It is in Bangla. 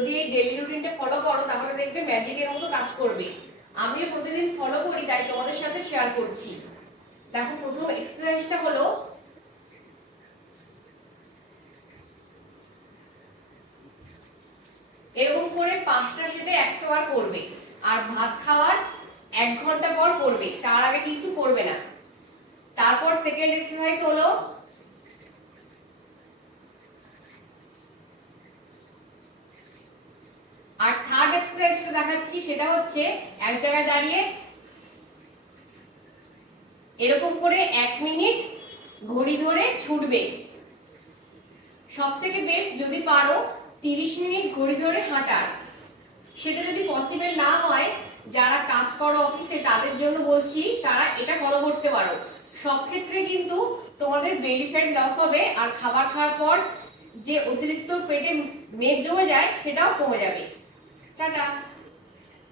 যদি এই ডেইলি রুটিনটা ফলো করো তাহলে দেখবে ম্যাজিকের মতো কাজ করবে। আমিও প্রতিদিন ফলো করি, তাই তোমাদের সাথে শেয়ার করছি। দেখো প্রথম এক্সারসাইজটা হলো এরকম করে 5টা সেটে 100 বার করবে, আর ভাত খাওয়ার 1 ঘন্টা পর করবে, তার আগে কিন্তু করবে না। তারপর সেকেন্ড এক্সারসাইজ হলো আর থার্ড এক্সারসাইজটা দেখাচ্ছি, সেটা হচ্ছে এক জায়গায় দাঁড়িয়ে এরকম করে 1 মিনিট ঘড়ি ধরে ছুটবে। সবথেকে বেস্ট যদি পারো 30 মিনিট ঘড়ি ধরে হাঁটার। সেটা যদি পসিবল না হয়, যারা কাজ করো অফিসে তাদের জন্য বলছি, তারা এটা ফলো করতে পারো। সব ক্ষেত্রে কিন্তু তোমাদের বেলি ফ্যাট লস হবে, আর খাবার খাওয়ার পর যে অতিরিক্ত পেটে মেদ জমে যায় সেটাও কমে যাবে। টাটা।